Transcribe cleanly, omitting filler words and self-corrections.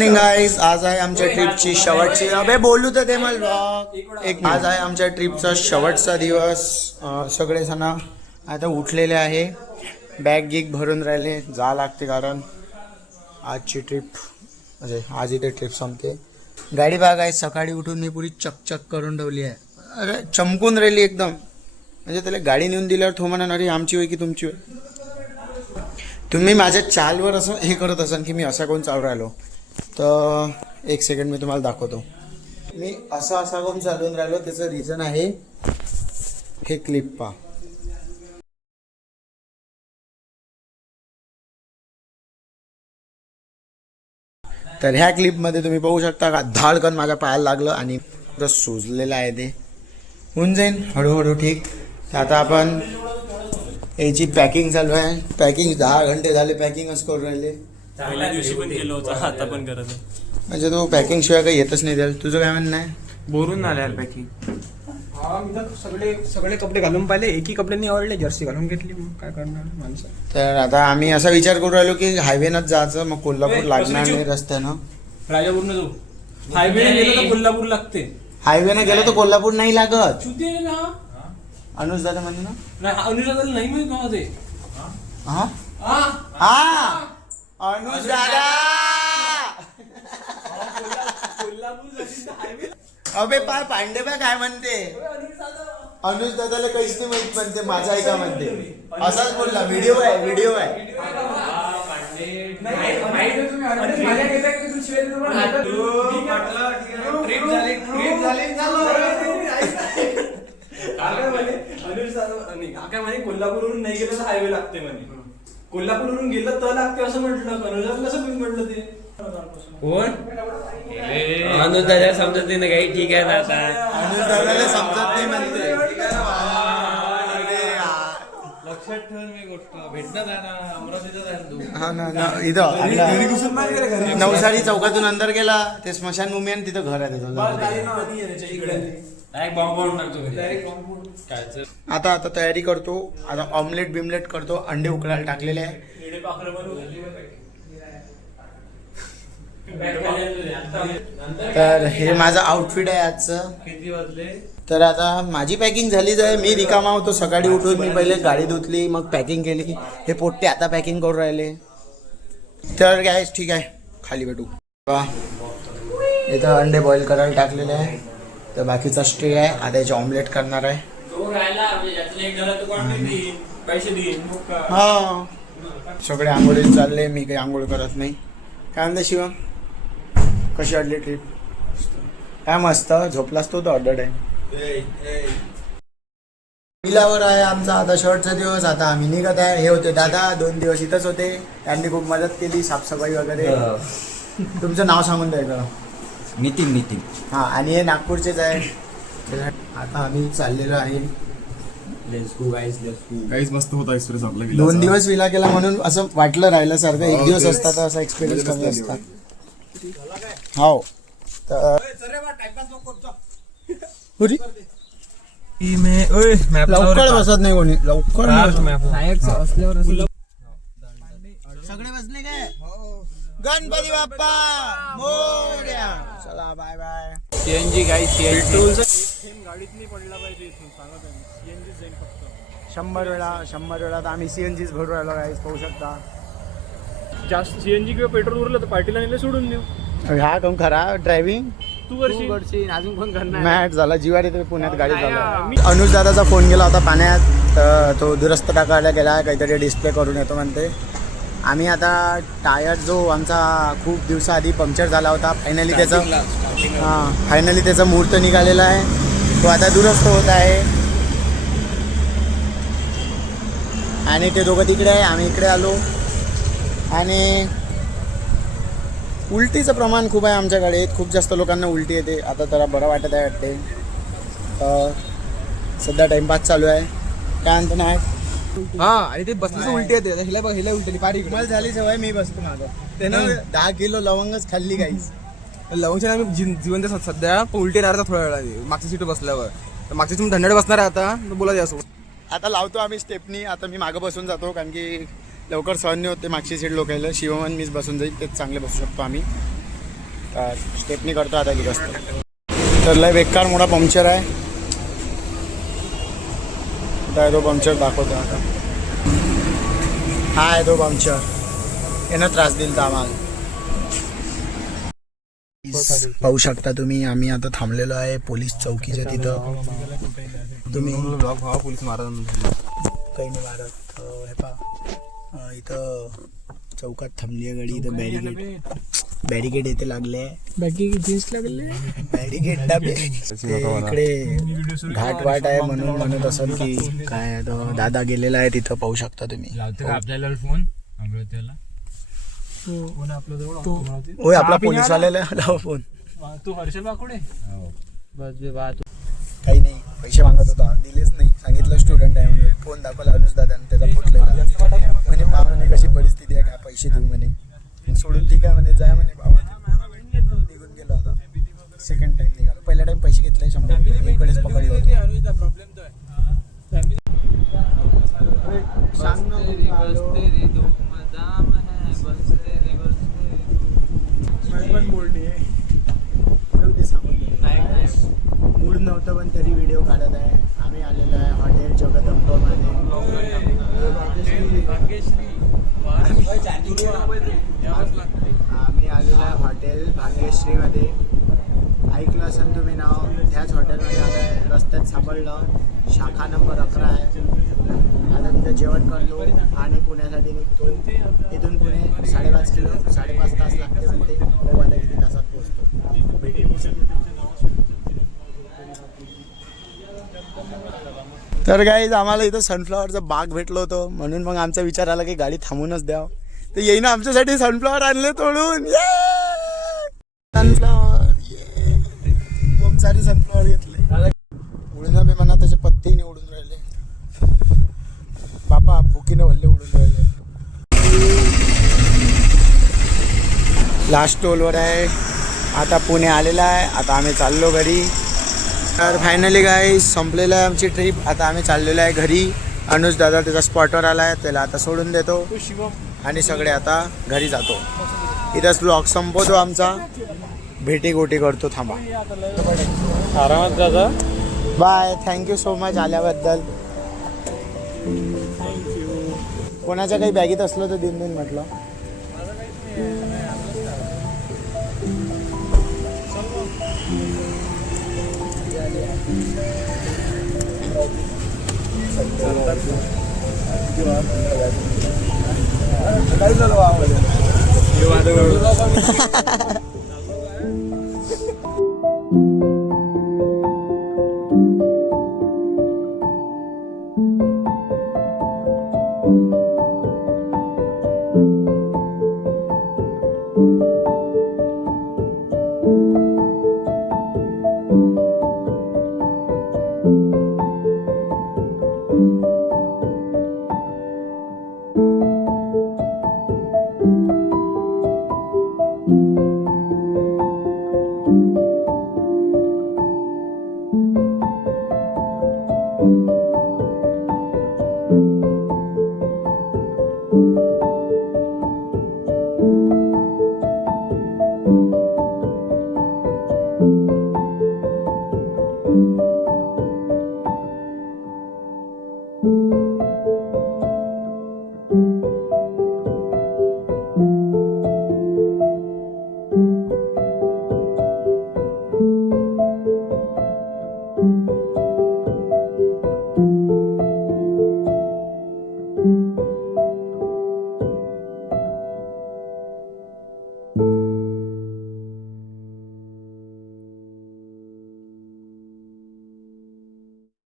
Guys आज आहे आमच्या ट्रिपची शेवटची अबे बोलू तर ते मला एक आज आहे आमच्या ट्रिपचा शेवटचा दिवस. सगळे जण आता उठलेले आहे, बॅग गिग भरून राहिले, जा लागते कारण आजची ट्रिप म्हणजे आज इथे ट्रिप संपते. गाडी बघ आहे, सकाळी उठून मी पुरी चकचक करून ठेवली आहे. अरे चमकून राहिली एकदम, म्हणजे त्याला गाडी नेऊन दिल्यावर तो म्हणा अरे आमची होय की तुमची होय. तुम्ही माझ्या चालवर असं हे करत असाल की मी असा कोण चालू राहिलो, तर एक सेकंड मी तुम्हाला दाखवतो. मी असा कोण चालवून राहिलो त्याचं रिझन आहे हे क्लिप पहा. तर ह्या क्लिपमध्ये तुम्ही पाहू शकता का धाडकन माझ्या पायाला लागलं आणि पुरं सुजलेलं आहे. ते होऊन जाईन हळूहळू ठीक. आता आपण याची पॅकिंग चालू आहे. पॅकिंग 10 घंटे झाले पॅकिंगच करून राहिले. चांगल्या दिवशी पण गेलो होतो, आता पण करत आहे. म्हणजे तो पॅकिंग शिवाय काही येतच नाही द्याल. तुझं काय म्हणणं आहे? बोरून आले यार पॅकिंग. हा मी तर सगळे कपडे घालून पाहिले, एकही कपडे नाही आवडले, जर्सी घालून घेतली. मग काय करणार माणसं. तर आता आम्ही असा विचार करू राहिलो की हायवेनंच जायचं, मग कोल्हापूर लागणार नाही रस्त्यानं. राजापूरनं जाऊ. हायवे गेलो तर कोल्हापूर लागते. हायवेनं गेलो तर कोल्हापूर नाही लागत. चुती आहे ना. अनुज दादा म्हणून ना. नाही अनुराधाला नाही माहित का ते. हा हा अनुज दादा. अबे पाय पांडे बा काय म्हणते. अनुज दादाला काहीच नाही माहित म्हणते, माझा ऐका म्हणते. असाच बोलला. व्हिडिओ आहे. काय म्हणे कोल्हापूरवरून नाही गेलं तर हायवे लागते म्हणे. कोल्हापूरवरून गेलं तर लागते असं म्हटलं. अनुजाला कसं म्हटलं ते कोण अनुज दादा समजत नाही ना काही. ठीक आहे ना आता अनुज दादाला समजत नाही म्हणते. लक्षात ठेव मी गोष्ट भेटणार आहे ना अमरावतीतच आहे तू. हा ना इथं नवसारी चौकातून अंदर गेला ते स्मशान भूमी आणि तिथं घर आहे त्याचं. आता तयारी करतो. आता ऑमलेट बिमलेट करतो. अंडे उकळायला टाकलेले आहे. तर हे माझं आउटफिट आहे आजचं. किती वाजले? तर आता माझी पॅकिंग झालीच आहे. मी रिकामा होतो. सकाळी उठून मी पहिले गाडी धुतली, मग पॅकिंग केली. हे पोट्टे आता पॅकिंग करून राहिले. तर काय ठीक आहे, खाली भेटू. इथं अंडे बॉईल करायला टाकलेले आहे. तर बाकीचा स्टे आहे. आता याचे ऑमलेट करणार आहे. हा सगळे आंघोळीला चालले. मी काही आंघोळ करत नाही. काय म्हणते शिवम, कशी वाटली ट्रिप? काय मस्त झोपलास तो ऑर्डर आहे. बिलावर आहे आमचा आता शेवटचा दिवस. आता आम्ही निघत आहे. हे होते दादा 2 दिवस इथंच होते. त्यांनी खूप मदत केली, साफसफाई वगैरे. तुमचं नाव सांगून द्यायचं. नितीन. हा आणि हे नागपूरचेच आहे. आता आम्ही चाललेलो आहे. काहीच मस्त होता एक्सपिरियन्स आपला. 2 दिवस विला केला म्हणून असं वाटलं राहिल्यासारखं. 1 दिवस असता तर असा एक्सपिरियन्स कमी असता. हो तर लवकर बसत नाही कोणी. लवकर सगळे बसले काय? गणपती बाप्पा मोरया. चला बाय बाय. सीएनजी गाई सीएनजी गाडीत नाही पडला पाहिजे इथून सांगत आहे. सीएनजी जाईल फक्त 100 वेळा. तर आम्ही सीएनजीच भरू राहिलो गाईस, पाहू शकता. जास्त सीएनजी किंवा पेट्रोल उरलं तर पार्टीला नेले सोडून देऊ. हा कम खरा ड्रायव्हिंग तू करशील अजून कोण करणार. मॅट झाला जीवारी. तर पुण्यात गाडी झाला. अनुज दादाचा फोन गेला होता पाण्यात, तर तो दुरुस्त टाकायला गेला. काहीतरी डिस्प्ले करून येतो म्हणते. आम्ही आता टायर जो आमचा खूप दिवसाआधी पंक्चर झाला होता, फायनली त्याचा मुहूर्त निघालेला आहे. तो आता दुरुस्त होत आहे. आणि ते दोघं तिकडे आहे, आम्ही इकडे आलो. आणि उलटीचं प्रमाण खूप आहे आमच्या गाडीत. खूप जास्त लोकांना उलटी येते. आता जरा बरं वाटत आहे वाटते. सध्या टाइमपास चालू आहे. काय म्हणतो नाही. हा आणि ते बसलीच उलटी येते. हिला उलटी पारी मला झाली सवय. मी बसतो मागं. त्यानं 10 किलो लवंगच खाल्ली काहीच. लवंगच्या आम्ही जिवंत सध्या उलटी येणार थोड्या वेळा मागच्या सीट बसल्यावर. तर मागच्या सीट धन्याड बसणार आहे आता. बोला द्यासोबत आता लावतो आम्ही स्टेपनी. आता मी मागं बसून जातो कारण की लवकर सहन नाही होते मागची सीट लोकायला. शिवमन मीच बसून जाईल, तेच चांगले बसू शकतो आम्ही. स्टेपनी करतो आता की कसं. तर लय बेकार मोठा पंक्चर आहे. आता तो पंक्चर दाखवतो आता. हा आहे तो पंक्चर. यानं त्रास दिला आम्हाला. पाहू शकता तुम्ही आम्ही आता थांबलेलो आहे पोलीस चौकीच्या तिथं. तुम्ही ब्लॉग भावा पोलीस महाराज काही नाही मारत. हे पहा इथं चौकात थांबली आहे गाडी. इथं बॅरिकेड इथे लागले. बॅरिकेड इकडे घाट वाट आहे म्हणून म्हणत असेल की काय. दादा गेलेला आहे तिथं पाहू शकता तुम्ही. आपल्याला फोन होय आपला पोलीसवाल्याला लावा फोन. तू हर्षल बाकुडे काही नाही पैसे मागत होता दिलेच नाही. सांगितलं स्टुडंट आहे म्हणून. फोन दाखवला अनुज दादाने त्याचा फुटलेला म्हणे. पहा म्हणे कशी परिस्थिती आहे काय पैसे देऊ म्हणे. सोडून ठीक आहे म्हणे जाय म्हणे बाबा. निघून गेलो आता. सेकंड टाइम निघालो. पहिल्या टाइम पैसे घेतले 100 एक वेळेस पकडलो होतो. सांग ना मूड नव्हतं पण तरी व्हिडिओ काढत आहे. आम्ही आलेलो आहे हॉटेल जगदंबामध्ये. आम्ही आलेलो आहे हॉटेल भाग्यश्रीमध्ये. ऐकलं असेल तुम्ही नाव. त्याच हॉटेलमध्ये आलं आहे. रस्त्यात सापडलं. शाखा नंबर 11 आहे. आता तिथं जेवण करतो आणि पुण्यासाठी निघतो. इथून पुणे 5.5 तास लागते म्हणते. बघू आता किती तासात पोहोचतो. भेटेल. तर गाईज आम्हाला इथं सनफ्लॉवरचा बाग भेटलो होतो म्हणून मग आमचा विचार आला की गाडी थांबूनच द्यावं. तर येईन आमच्यासाठी सनफ्लॉवर आणले तोडून. सनफ्लॉवर खूप सारी सनफ्लॉवर घेतले. उडून बी म्हणा त्याचे पत्तेही उडून राहिले. बापा फुकीने वल्ले उडून राहिले. लास्ट टोलवर आहे. आता पुणे आलेला आहे. आता आम्ही चाललो घरी. तर फायनली गाईज संपलेलं आहे आमची ट्रिप. आता आम्ही चाललेलो आहे घरी. अनुज दादा त्याचा स्पॉटवर आला आहे. त्याला आता सोडून देतो आणि सगळे आता घरी जातो. इथंच ब्लॉग संपवतो आमचा. भेटी गोटी करतो. थांबा. आरामात दादा. बाय. थँक्यू सो मच आल्याबद्दल. कोणाच्या काही बॅगेत असलं तर दिन म्हटलं. काय झालं you.